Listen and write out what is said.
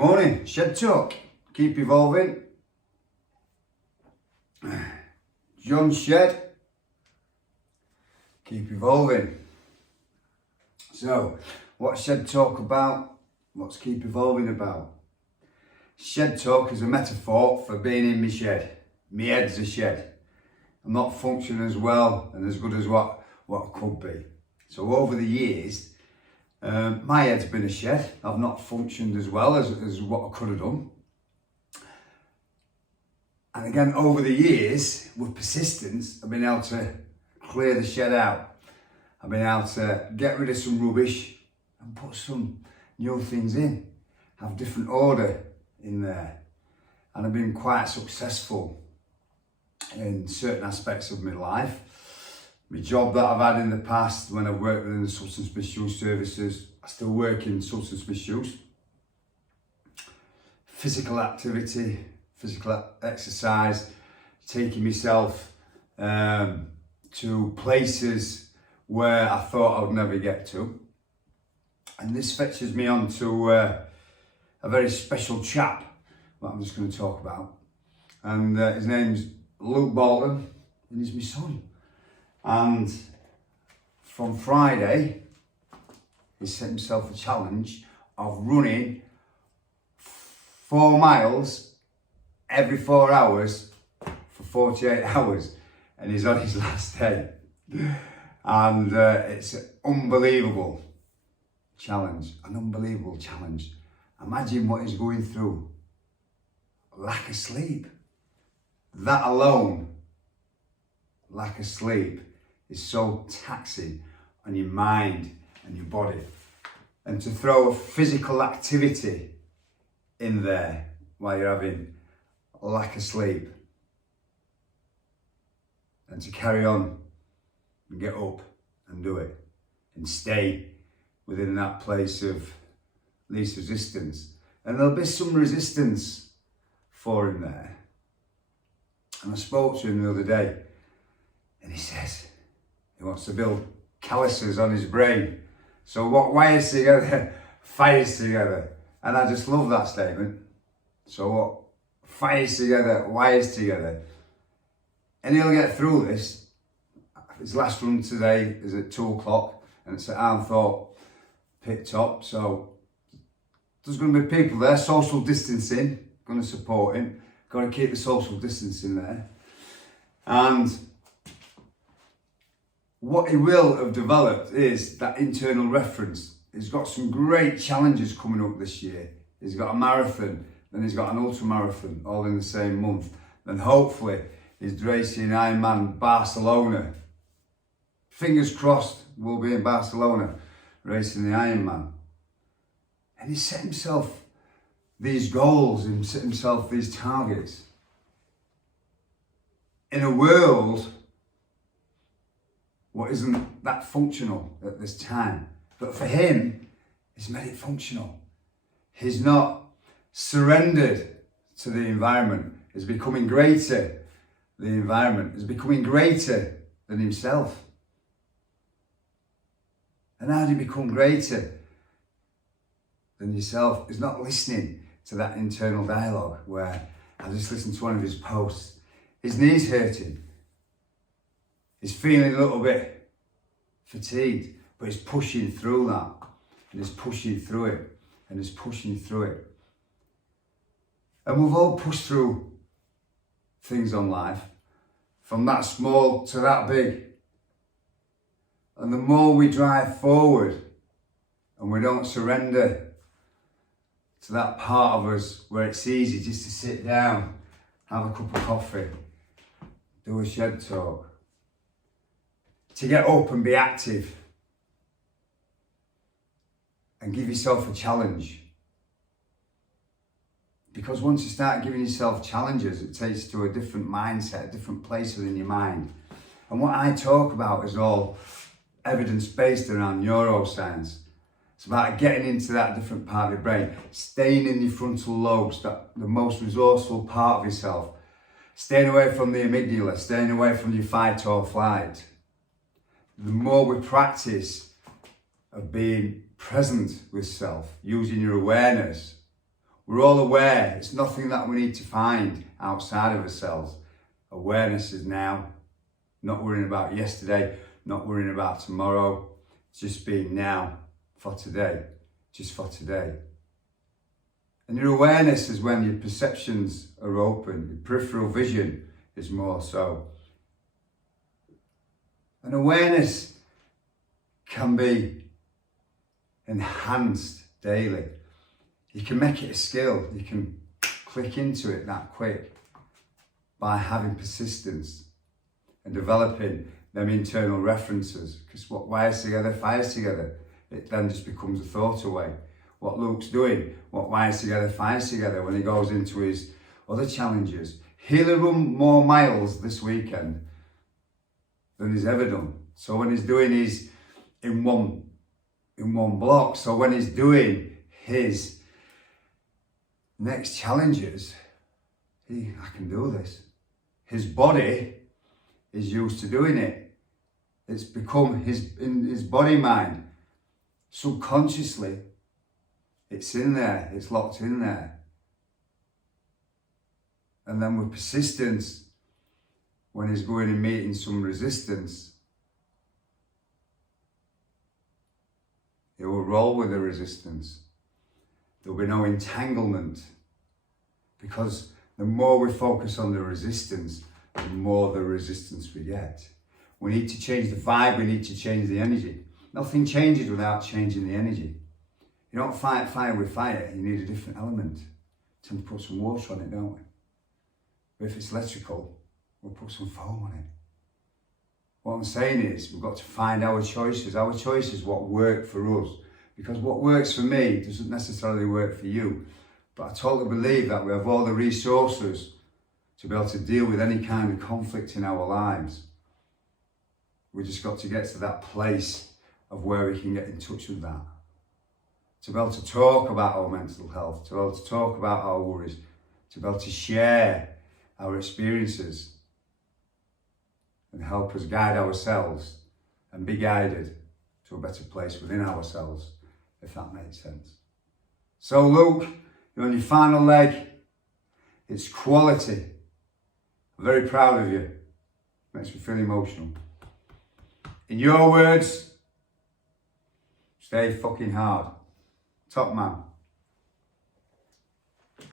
Morning, Shed Talk. Keep evolving. John Shed. Keep evolving. So, what's Shed Talk about? What's Keep Evolving about? Shed Talk is a metaphor for being in my shed. My head's a shed. I'm not functioning as well and as good as what I could be. So over the years, my head's been a shed. I've not functioned as well as what I could have done. And again, over the years, with persistence, I've been able to clear the shed out. I've been able to get rid of some rubbish and put some new things in. Have different order in there. And I've been quite successful in certain aspects of my life. My job that I've had in the past, when I've worked within the substance misuse services, I still work in substance misuse. Physical activity, physical exercise, taking myself to places where I thought I would never get to. And this fetches me on to a very special chap that I'm just going to talk about. And his name's Luke Bolton, and he's my son. And from Friday, he set himself a challenge of running 4 miles every 4 hours for 48 hours. And he's on his last day. And it's an unbelievable challenge, an unbelievable challenge. Imagine what he's going through. Lack of sleep. That alone, lack of sleep, is so taxing on your mind and your body. And to throw a physical activity in there while you're having a lack of sleep, and to carry on and get up and do it and stay within that place of least resistance. And there'll be some resistance for him there. And I spoke to him the other day, and he says he wants to build calluses on his brain. So what wires together, fires together. And I just love that statement. So what fires together, wires together. And he'll get through this. His last run today is at 2 o'clock, and it's at Arnthorpe Pit Top. So there's going to be people there, social distancing, going to support him. Got to keep the social distancing there. And what he will have developed is that internal reference. He's got some great challenges coming up this year. He's got a marathon, then he's got an ultra marathon, all in the same month. Then hopefully he's racing Ironman Barcelona. Fingers crossed, we'll be in Barcelona racing the Ironman. And he's set himself these goals and set himself these targets in a world what isn't that functional at this time. But for him, he's made it functional. He's not surrendered to the environment. He's becoming greater. The environment is becoming greater than himself. And how do you become greater than yourself? He's not listening to that internal dialogue where I just listened to one of his posts. His knee's hurting. He's feeling a little bit fatigued, but he's pushing through that. And he's pushing through it. And he's pushing through it. And we've all pushed through things on life, from that small to that big. And the more we drive forward and we don't surrender to that part of us where it's easy just to sit down, have a cup of coffee, do a shed talk, to get up and be active and give yourself a challenge. Because once you start giving yourself challenges, it takes you to a different mindset, a different place within your mind. And what I talk about is all evidence-based around neuroscience. It's about getting into that different part of your brain, staying in your frontal lobes, that the most resourceful part of yourself, staying away from the amygdala, staying away from your fight or flight. The more we practice of being present with self, using your awareness, We're all aware. It's nothing that we need to find outside of ourselves. Awareness is now. Not worrying about yesterday, not worrying about tomorrow. Just being now for today, just for today. And your awareness is when your perceptions are open, your peripheral vision is more so. And awareness can be enhanced daily. You can make it a skill. You can click into it that quick by having persistence and developing them internal references. Because what wires together fires together. It then just becomes a thought away. What Luke's doing, what wires together fires together when he goes into his other challenges. He'll run more miles this weekend than he's ever done. So when he's doing his in one block, so when he's doing his next challenges, I can do this. His body is used to doing it. It's become in his body mind. Subconsciously, it's in there, it's locked in there. And then with persistence, when he's going and meeting some resistance, he will roll with the resistance. There'll be no entanglement. Because the more we focus on the resistance, the more the resistance we get. We need to change the vibe, we need to change the energy. Nothing changes without changing the energy. You don't fight fire with fire, you need a different element. Tend to put some water on it, don't we? But if it's electrical, we'll put some foam on it. What I'm saying is, we've got to find our choices. Our choices, what work for us. Because what works for me doesn't necessarily work for you. But I totally believe that we have all the resources to be able to deal with any kind of conflict in our lives. We just got to get to that place of where we can get in touch with that. To be able to talk about our mental health, to be able to talk about our worries, to be able to share our experiences and help us guide ourselves and be guided to a better place within ourselves, if that makes sense. So Luke, you're on your final leg. It's quality. I'm very proud of you. Makes me feel emotional. In your words, stay fucking hard. Top man.